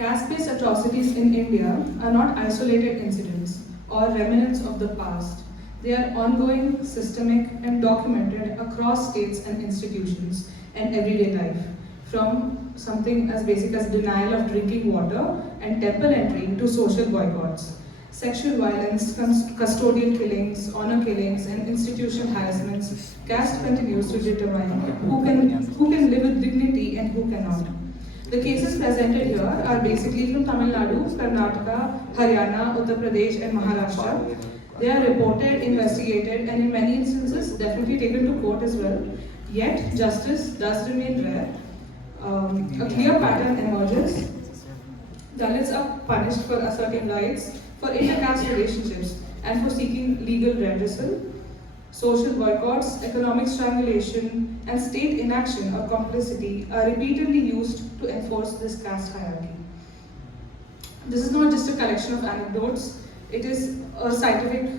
Caste-based atrocities in India are not isolated incidents or remnants of the past. They are ongoing, systemic, and documented across states and institutions and everyday life, from something as basic as denial of drinking water and temple entry to social boycotts. Sexual violence, custodial killings, honor killings, and institutional harassments, caste continues to determine who can live with dignity and who cannot. The cases presented here are basically from Tamil Nadu, Karnataka, Haryana, Uttar Pradesh, and Maharashtra. They are reported, investigated, and in many instances definitely taken to court as well. Yet, justice does remain rare. A clear pattern emerges. Dalits are punished for asserting rights, for intercaste relationships, and for seeking legal redressal. Social boycotts, economic strangulation, and state inaction or complicity are repeatedly used to enforce this caste hierarchy. This is not just a collection of anecdotes, it is a scientific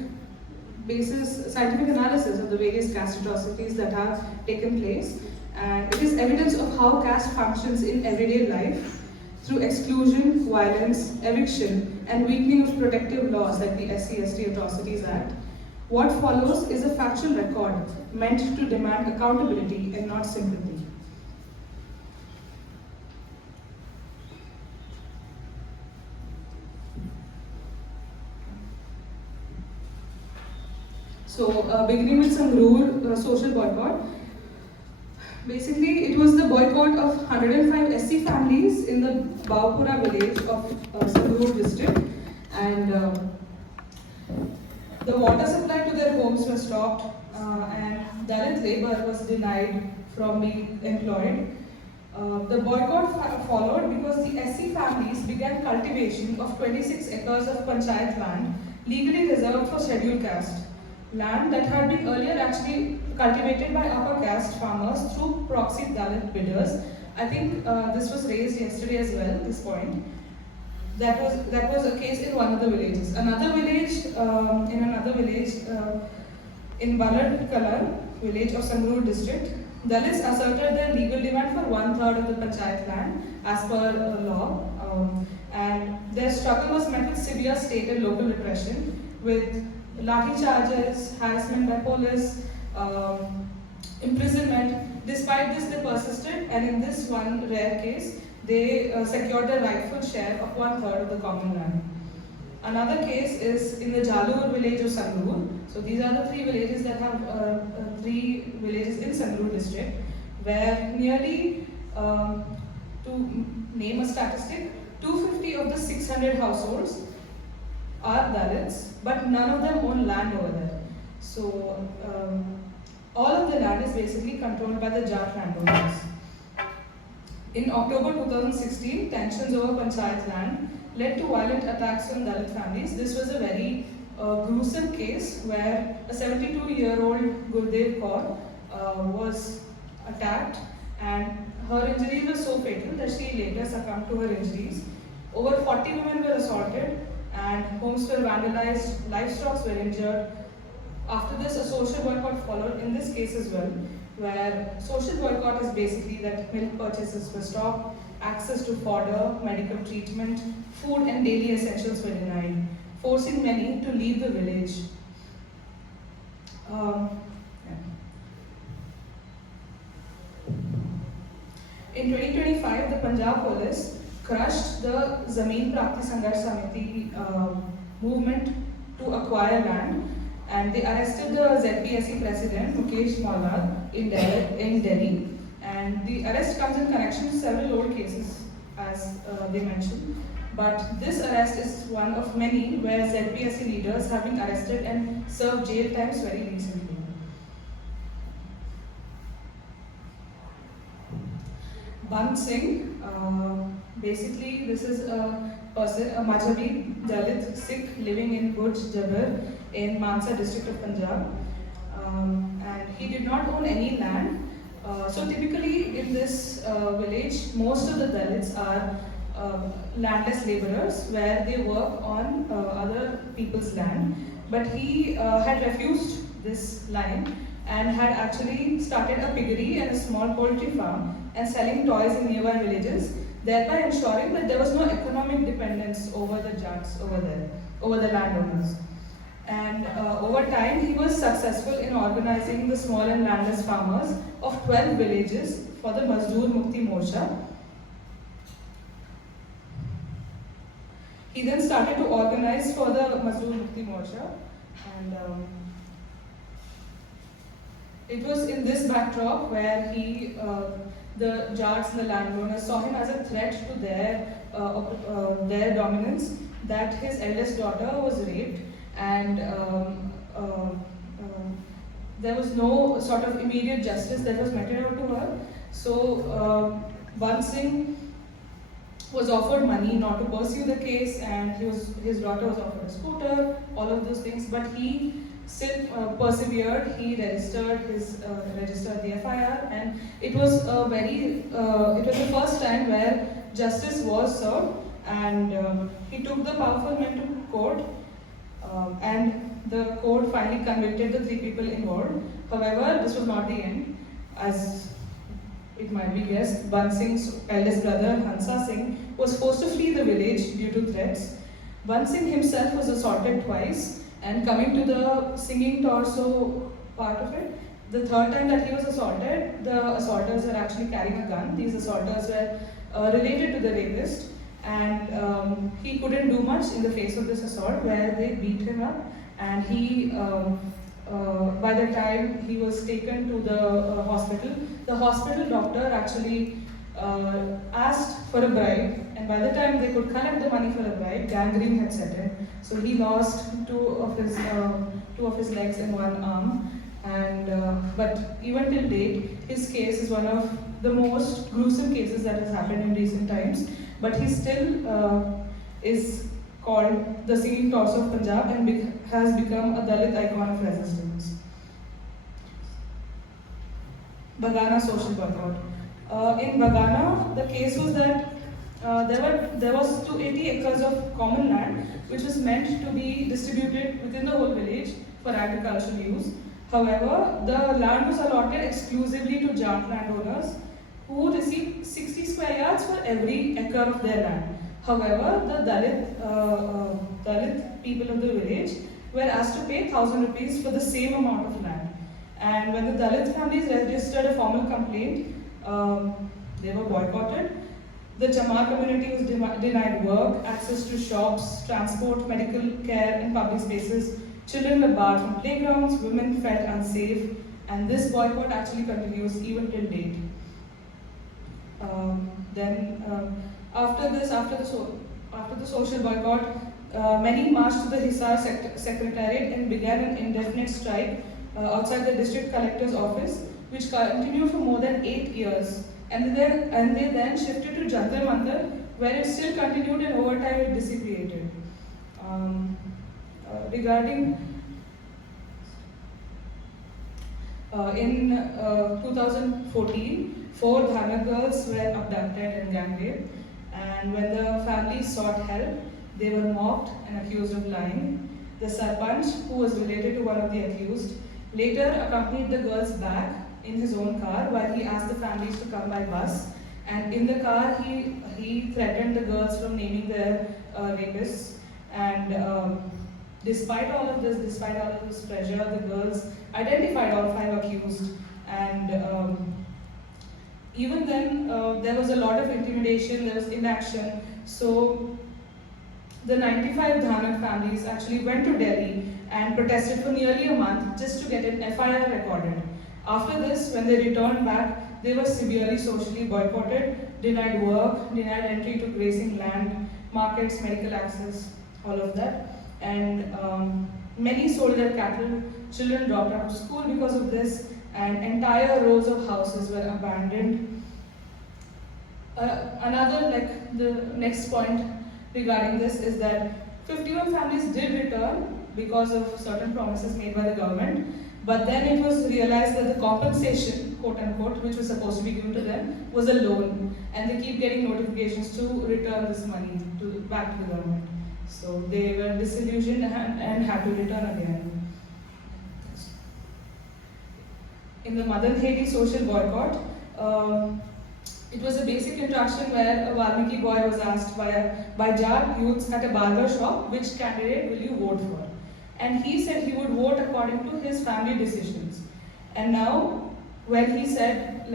analysis of the various caste atrocities that have taken place, and it is evidence of how caste functions in everyday life through exclusion, violence, eviction, and weakening of protective laws like the SC/ST Atrocities Act. What follows is a factual record meant to demand accountability and not sympathy. So, beginning with some rural social boycott. Basically, it was the boycott of 105 SC families in the Baupura village of Sangrur district, and the water supply to their homes was stopped, and Dalit labor was denied from being employed. The boycott followed because the SC families began cultivation of 26 acres of panchayat land legally reserved for scheduled caste. Land that had been earlier actually cultivated by upper caste farmers through proxy Dalit bidders. I think this was raised yesterday as well, this point. That was a case in one of the villages. Another village, in Balad Kalar, village of Sangrur district, Dalits asserted their legal demand for 1/3 of the panchayat land as per law, and their struggle was met with severe state and local repression, with lathi charges, harassment by police, imprisonment. Despite this, they persisted, and in this one rare case, they secured their rightful share of 1/3 of the common land. Another case is in the Jalur village of Sangrur. So these are the three villages that have three villages in Sangrur district, where nearly, to name a statistic, 250 of the 600 households are Dalits, but none of them own land over there. So all of the land is basically controlled by the Jat landowners. In October 2016, tensions over panchayat land led to violent attacks on Dalit families. This was a very gruesome case where a 72-year-old Gurdev Kaur was attacked, and her injuries were so fatal that she later succumbed to her injuries. Over 40 women were assaulted, and homes were vandalized, livestock were injured. After this, a social boycott followed in this case as well, where social boycott is basically that milk purchases were stopped, access to fodder, medical treatment, food and daily essentials were denied, forcing many to leave the village. In 2025, the Punjab police crushed the Zameen Prapti Sangharsh Samiti movement to acquire land, and they arrested the ZPSC president Mukesh Malad in Delhi. And the arrest comes in connection to several old cases, as they mentioned. But this arrest is one of many where ZPSC leaders have been arrested and served jail times very recently. Bant Singh, basically this is a person, a Majhabi Dalit Sikh living in Burj Jabbar in Mansa district of Punjab, and he did not own any land. So typically in this village, most of the Dalits are landless laborers where they work on other people's land. But he had refused this line and had actually started a piggery and a small poultry farm and selling toys in nearby villages. thereby ensuring that there was no economic dependence over the Jats over there, over the landowners. And over time, he was successful in organizing the small and landless farmers of 12 villages for the Mazdoor Mukti Morcha. He then started to organize for the Mazdoor Mukti Morcha, and it was in this backdrop where the Jats and the landowners saw him as a threat to their dominance, that his eldest daughter was raped, and there was no sort of immediate justice that was meted out to her. So Ban Singh was offered money not to pursue the case, and his daughter was offered a scooter, all of those things, but he still persevered. He registered the FIR, and it was the first time where justice was served, and he took the powerful men to court, and the court finally convicted the 3 people involved. However, this was not the end. As it might be guessed, Ban Singh's eldest brother, Hansa Singh, was forced to flee the village due to threats. Ban Singh himself was assaulted twice, and coming to the singing torso part of it, the 3rd time that he was assaulted, the assaulters were actually carrying a gun. These assaulters were related to the rapist, and he couldn't do much in the face of this assault, where they beat him up, and by the time he was taken to the hospital doctor actually asked for a bribe, and by the time they could collect the money for a bribe, gangrene had set in. So he lost two of his legs and one arm, and but even till date, his case is one of the most gruesome cases that has happened in recent times. But he still is called the singing torso of Punjab, and has become a Dalit icon of resistance. Bagana social boycott. In Bagana, the case was that there was 280 acres of common land which was meant to be distributed within the whole village for agricultural use. However, the land was allotted exclusively to Jat landowners who received 60 square yards for every acre of their land. However, the Dalit people of the village were asked to pay 1,000 rupees for the same amount of land. And when the Dalit families registered a formal complaint, they were boycotted. The Chamar community was denied work, access to shops, transport, medical care in public spaces. Children were barred from playgrounds, women felt unsafe, and this boycott actually continues even till date. After the social boycott, many marched to the Hisar Secretariat and began an indefinite strike outside the district collector's office, which continued for more than 8 years. And they then shifted to Jantar Mantar, where it still continued, and over time it dissipated. In 2014, 4 Dhana girls were abducted and gang raped, and when the families sought help, they were mocked and accused of lying. The Sarpanch, who was related to one of the accused, later accompanied the girls back in his own car while he asked the families to come by bus. And in the car, he threatened the girls from naming their rapists. And despite all of this pressure, the girls identified all 5 accused. And even then, there was a lot of intimidation, there was inaction. So the 95 Dhanak families actually went to Delhi and protested for nearly a month just to get an FIR recorded. After this, when they returned back, they were severely socially boycotted, denied work, denied entry to grazing land, markets, medical access, all of that. And many sold their cattle, children dropped out of school because of this, and entire rows of houses were abandoned. The next point regarding this is that 51 families did return because of certain promises made by the government, but then it was realized that the compensation, quote unquote, which was supposed to be given to them, was a loan, and they keep getting notifications to return this money back to the government. So they were disillusioned and had to return again. In the Madan Hedi social boycott, It was a basic interaction where a Valmiki boy was asked by Jat youths at a barber shop, which candidate will you vote for? And he said he would vote according to his family decisions. And now, when he said,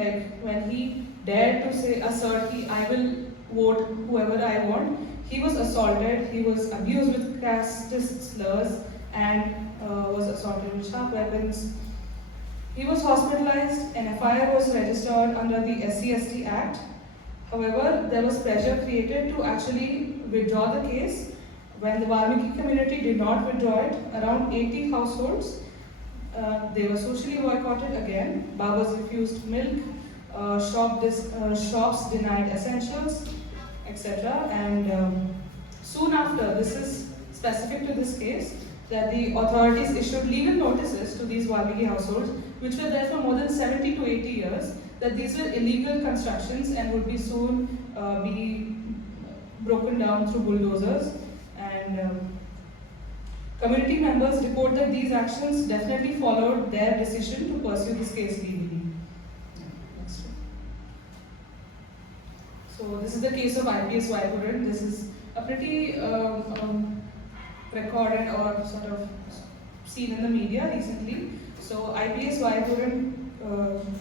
when he dared to assert, I will vote whoever I want, he was assaulted, he was abused with casteist slurs, and was assaulted with sharp weapons. He was hospitalized, an FIR was registered under the SC/ST Act. However, there was pressure created to actually withdraw the case. When the Valmiki community did not withdraw it, around 80 households, they were socially boycotted again. Barbers refused milk, shops denied essentials, etc. And soon after, this is specific to this case, that the authorities issued legal notices to these Valmiki households, which were there for more than 70 to 80 years, that these were illegal constructions and would be soon be broken down through bulldozers. And community members report that these actions definitely followed their decision to pursue this case legally. Next one. So this is the case of IPS Vaipuran. This is a pretty recorded or sort of seen in the media recently. So IPS Vaipuran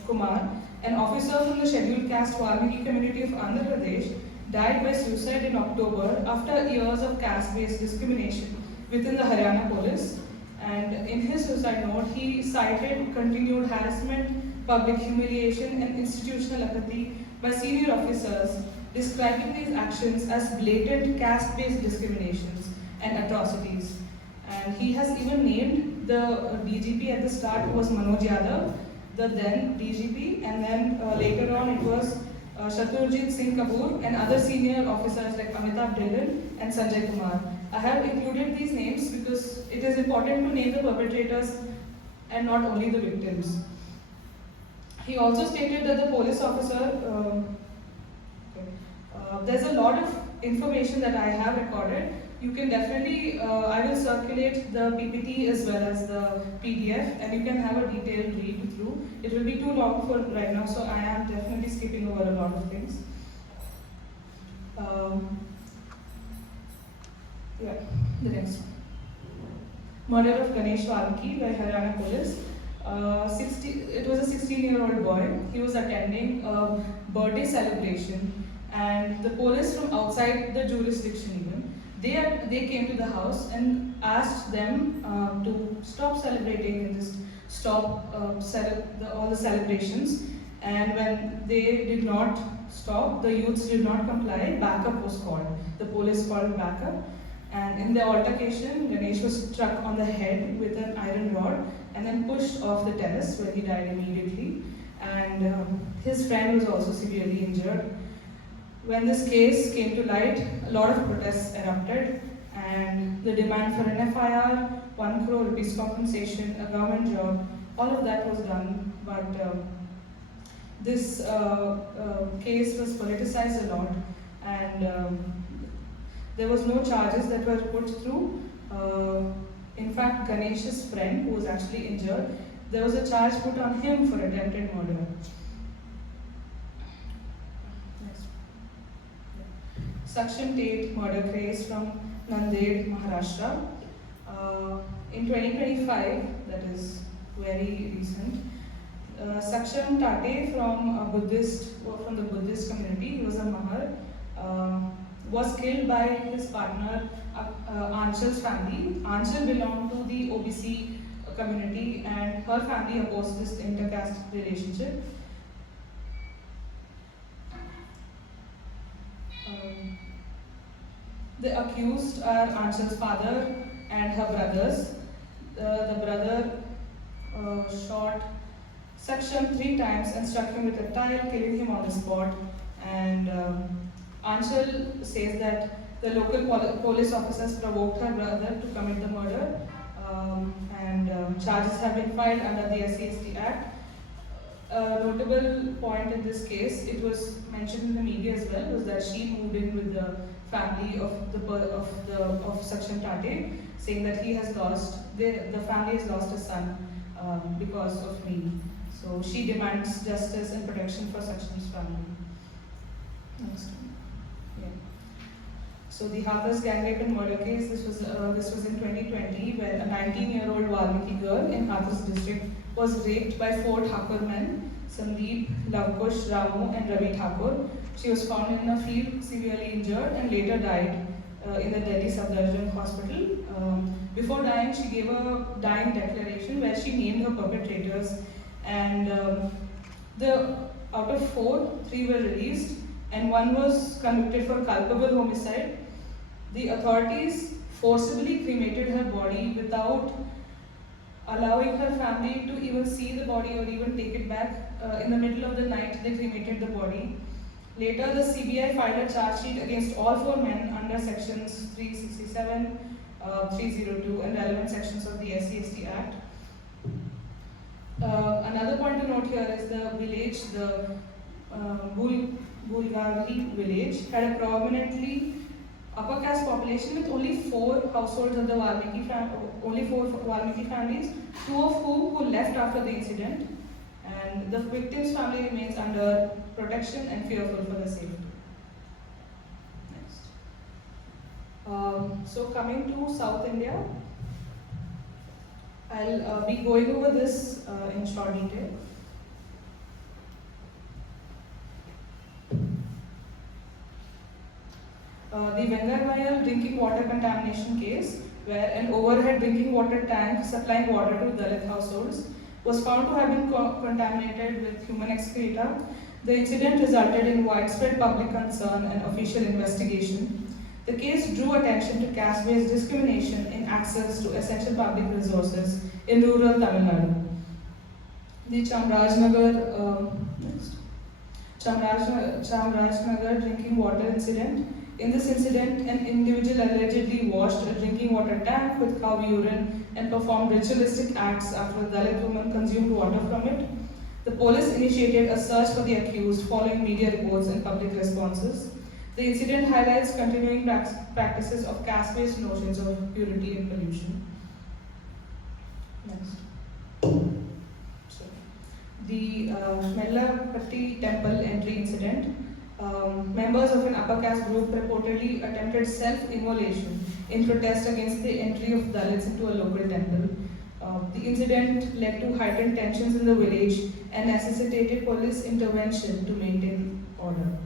Kumar, an officer from the scheduled caste Valmiki community of Andhra Pradesh, died by suicide in October after years of caste-based discrimination within the Haryana police. And in his suicide note, he cited continued harassment, public humiliation, and institutional apathy by senior officers, describing these actions as blatant caste-based discriminations and atrocities. And he has even named the DGP at the start was Manoj Yadav, the then DGP, and then later on it was Shatrujit Singh Kapoor and other senior officers like Amitabh Dhillon and Sanjay Kumar. I have included these names because it is important to name the perpetrators and not only the victims. He also stated that the police officer, there's a lot of information that I have recorded. You can definitely, I will circulate the PPT as well as the PDF, and you can have a detailed read through. It will be too long for right now, so I am definitely skipping over a lot of things. The next one. Murder of Ganesh Valmiki by Haryana police. It was a 16-year-old boy. He was attending a birthday celebration, and the police from outside the jurisdiction even, they came to the house and asked them to stop celebrating and just stop all the celebrations. And when they did not stop, the youths did not comply, backup was called. The police called backup. And in the altercation, Ganesh was struck on the head with an iron rod and then pushed off the terrace where he died immediately. And his friend was also severely injured. When this case came to light, a lot of protests erupted, and the demand for an FIR, 1 crore rupees compensation, a government job, all of that was done. But this case was politicized a lot, and there was no charges that were put through. In fact, Ganesh's friend, who was actually injured, there was a charge put on him for attempted murder. Saksham Tate murder case from Nanded, Maharashtra. In 2025, that is very recent, Saksham Tate from the Buddhist community, he was a Mahar, was killed by his partner Anchal's family. Anchal belonged to the OBC community, and her family opposed this intercaste relationship. The accused are Anchal's father and her brothers. The brother shot Saksham 3 times and struck him with a tile, killing him on the spot. And Anchal says that the local police officers provoked her brother to commit the murder, and charges have been filed under the SC/ST Act. A notable point in this case, it was mentioned in the media as well, was that she moved in with the family of Saksham Tate, saying that he has lost, the family has lost a son because of me. So she demands justice and protection for Saksham's family. Next. Yeah. So the Hathras gang rape and murder case, this was in 2020, where a 19-year-old Valmiki girl in Hathras district was raped by 4 Thakur men, Sandeep, Lavkush, Ramu and Ravi Thakur. She was found in a field severely injured and later died in the Delhi Safdarjung hospital. Before dying, she gave a dying declaration where she named her perpetrators, and out of 4, 3 were released and 1 was convicted for culpable homicide. The authorities forcibly cremated her body without allowing her family to even see the body or even take it back. In the middle of the night, they cremated the body. Later, the CBI filed a charge sheet against all 4 men under sections 367, 302 and relevant sections of the SC/ST Act. Another point to note here is the village, the Bulgari village, had a prominently upper caste population with only 4 households of the only 4 Valmiki families, 2 of whom left after the incident, and the victim's family remains under protection and fearful for their safety. Next. So coming to South India, I'll be going over this in short detail. The Vengarwayal drinking water contamination case, where an overhead drinking water tank supplying water to Dalit households was found to have been contaminated with human excreta. The incident resulted in widespread public concern and official investigation. The case drew attention to caste-based discrimination in access to essential public resources in rural Tamil Nadu. The Chamrajnagar drinking water incident. In this incident, an individual allegedly washed a drinking water tank with cow urine and performed ritualistic acts after a Dalit woman consumed water from it. The police initiated a search for the accused following media reports and public responses. The incident highlights continuing practices of caste-based notions of purity and pollution. Next. The Mellapatti temple entry incident. Members of an upper caste group reportedly attempted self-immolation in protest against the entry of Dalits into a local temple. The incident led to heightened tensions in the village and necessitated police intervention to maintain order.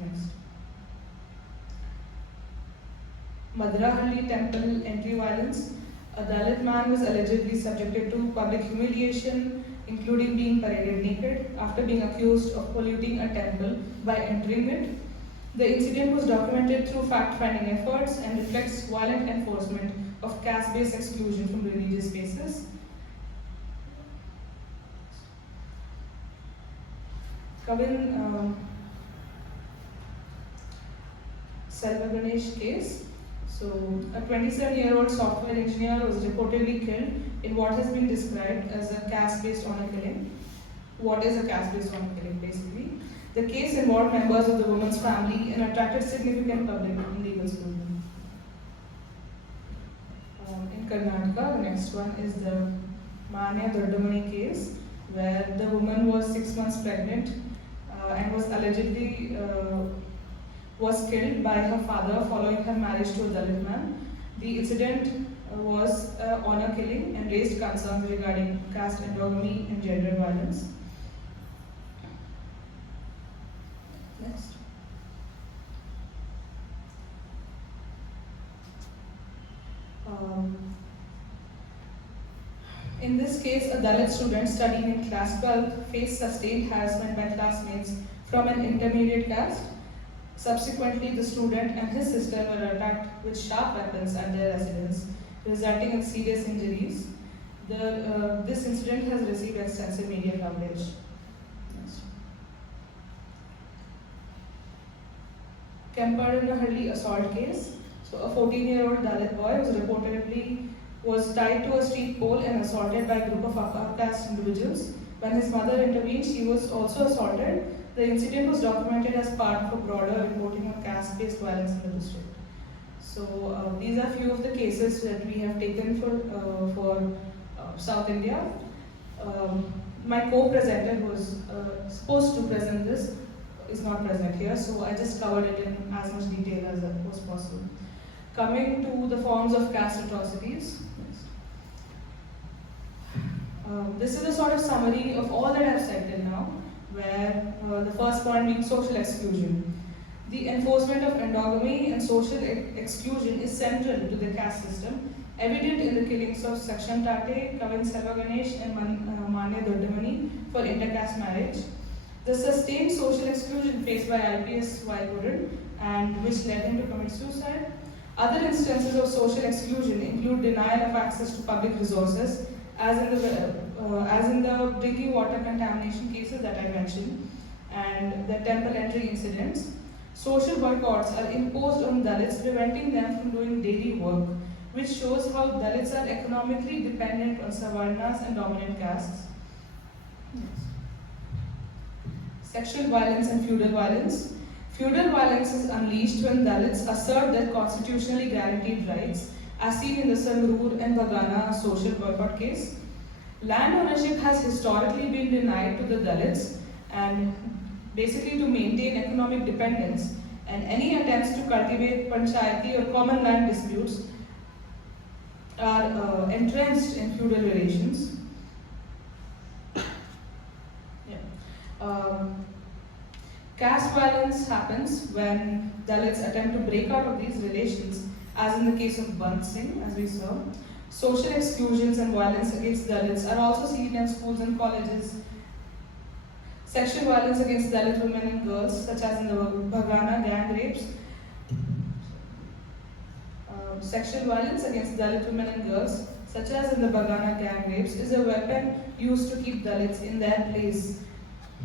Next. Madrahalli temple entry violence. A Dalit man was allegedly subjected to public humiliation, including being paraded naked, after being accused of polluting a temple by entering it. The incident was documented through fact-finding efforts and reflects violent enforcement of caste-based exclusion from religious spaces. Kavin Selva Ganesh case. So, a 27-year-old software engineer was reportedly killed in what has been described as a caste-based honor killing. What is a caste-based honor killing, basically? The case involved members of the woman's family and attracted significant public and legal scrutiny. In Karnataka, the next one is the Manya Dodamani case, where the woman was 6 months pregnant and was allegedly was killed by her father following her marriage to a Dalit man. The incident was honor killing and raised concerns regarding caste endogamy and gender violence. Next. In this case, a Dalit student studying in class 12 faced sustained harassment by classmates from an intermediate caste. Subsequently, the student and his sister were attacked with sharp weapons at their residence, resulting in serious injuries. This incident has received extensive media coverage. Next. Kemparanahalli assault case. So, a 14-year-old Dalit boy was tied to a street pole and assaulted by a group of upper caste individuals. When his mother intervened, she was also assaulted. The incident was documented as part of a broader reporting on caste-based violence in the district. So these are few of the cases that we have taken for South India. My co-presenter who was supposed to present this is not present here, so I just covered it in as much detail as was possible. Coming to the forms of caste atrocities. This is a sort of summary of all that I've said till now, where the first point being social exclusion. The enforcement of endogamy and social exclusion is central to the caste system, evident in the killings of Saksham Tate, Kavin Selva Ganesh and Manya Doddamani for intercaste marriage. The sustained social exclusion faced by IPS Vaikuran and which led him to commit suicide. Other instances of social exclusion include denial of access to public resources, as in the drinking water contamination cases that I mentioned, and the temple entry incidents. Social boycotts are imposed on Dalits, preventing them from doing daily work, which shows how Dalits are economically dependent on Savarnas and dominant castes. Sexual violence and feudal violence. Feudal violence is unleashed when Dalits assert their constitutionally guaranteed rights, as seen in the Sangrur and Bagana social boycott case. Land ownership has historically been denied to the Dalits, and basically to maintain economic dependence, and any attempts to cultivate panchayati or common land disputes are entrenched in feudal relations. Caste violence happens when Dalits attempt to break out of these relations, as in the case of Bant Singh, as we saw. Social exclusions and violence against Dalits are also seen in schools and colleges. Sexual violence against Dalit women and girls, such as in the Bhagana gang rapes. Sexual violence against Dalit women and girls, such as in the Bagana gang rapes, is a weapon used to keep Dalits in their place,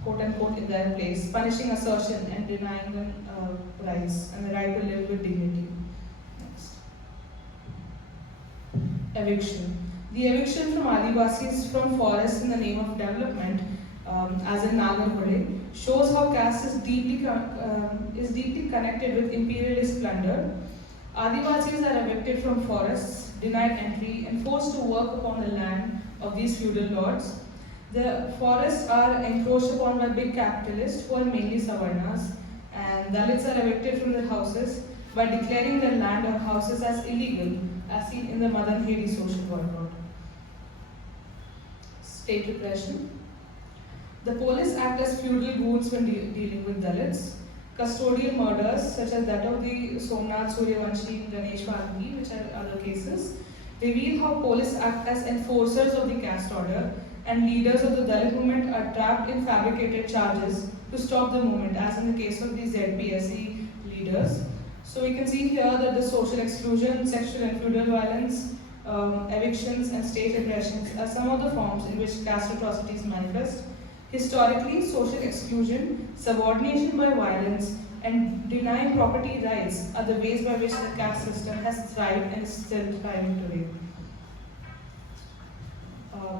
quote unquote, in their place, punishing assertion and denying them rights and the right to live with dignity. Next. Eviction. The eviction from Adivasis from forests in the name of development, as in Nagarhode, shows how caste is deeply connected with imperialist plunder. Adivasis are evicted from forests, denied entry, and forced to work upon the land of these feudal lords. The forests are encroached upon by big capitalists who are mainly Savarnas, and Dalits are evicted from their houses by declaring their land or houses as illegal, as seen in the Madan Hedi social boycott. State repression. The police act as feudal goons when dealing with Dalits. Custodial murders, such as that of the Somnath Suryavanshi and Ganesh Valmiki, which are other cases, reveal how police act as enforcers of the caste order, and leaders of the Dalit movement are trapped in fabricated charges to stop the movement, as in the case of the ZPSE leaders. So we can see here that the social exclusion, sexual and feudal violence, evictions and state aggressions are some of the forms in which caste atrocities manifest. Historically, social exclusion, subordination by violence, and denying property rights are the ways by which the caste system has thrived and is still thriving today.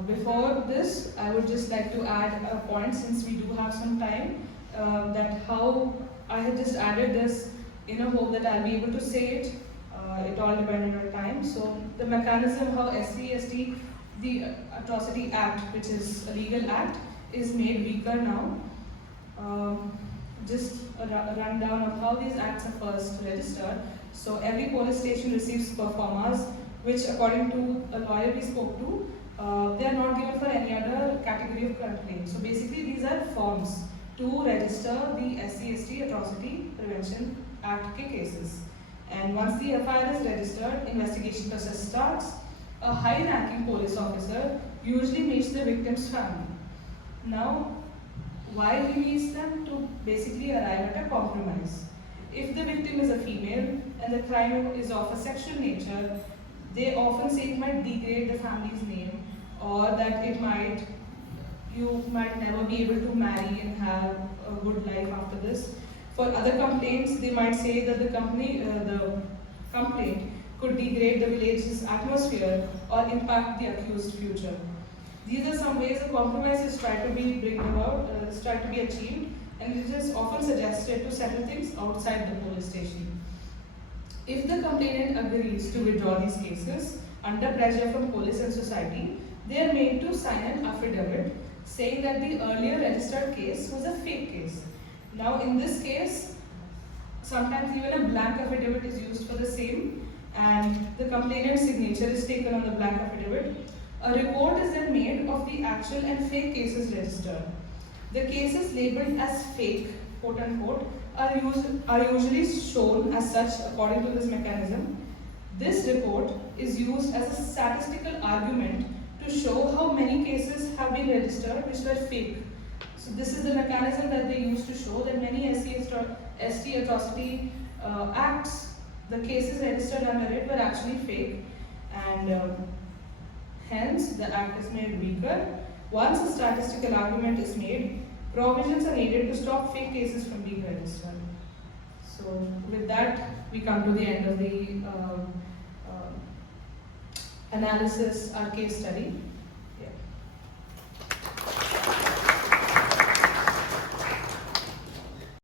Before this, I would just like to add a point, since we do have some time, that how I had just added this in a hope that I'll be able to say it. It all depended on time. So the mechanism how SC/ST, the Atrocity Act, which is a legal act, is made weaker now. Just a rundown of how these acts are first registered. So every police station receives performers, which according to a lawyer we spoke to, they are not given for any other category of complaint. So basically these are forms to register the SC/ST Atrocity Prevention Act cases. And once the FIR is registered, investigation process starts. A high-ranking police officer usually meets the victim's family. Now, why he meets them? To basically arrive at a compromise. If the victim is a female and the crime is of a sexual nature, they often say it might degrade the family's name, or that you might never be able to marry and have a good life after this. For other complaints, they might say that the complaint could degrade the village's atmosphere or impact the accused's future. These are some ways a compromise is tried to be achieved, and it is often suggested to settle things outside the police station. If the complainant agrees to withdraw these cases under pressure from police and society, they are made to sign an affidavit saying that the earlier registered case was a fake case. Now in this case, sometimes even a blank affidavit is used for the same, and the complainant's signature is taken on the blank affidavit. A report is then made of the actual and fake cases registered. The cases labeled as fake, quote unquote, are usually shown as such according to this mechanism. This report is used as a statistical argument to show how many cases have been registered which were fake. So this is the mechanism that they use to show that many ST atrocity acts, the cases registered under it were actually fake, and hence the act is made weaker. Once a statistical argument is made, provisions are needed to stop fake cases from being registered. So with that, we come to the end of the analysis, our case study.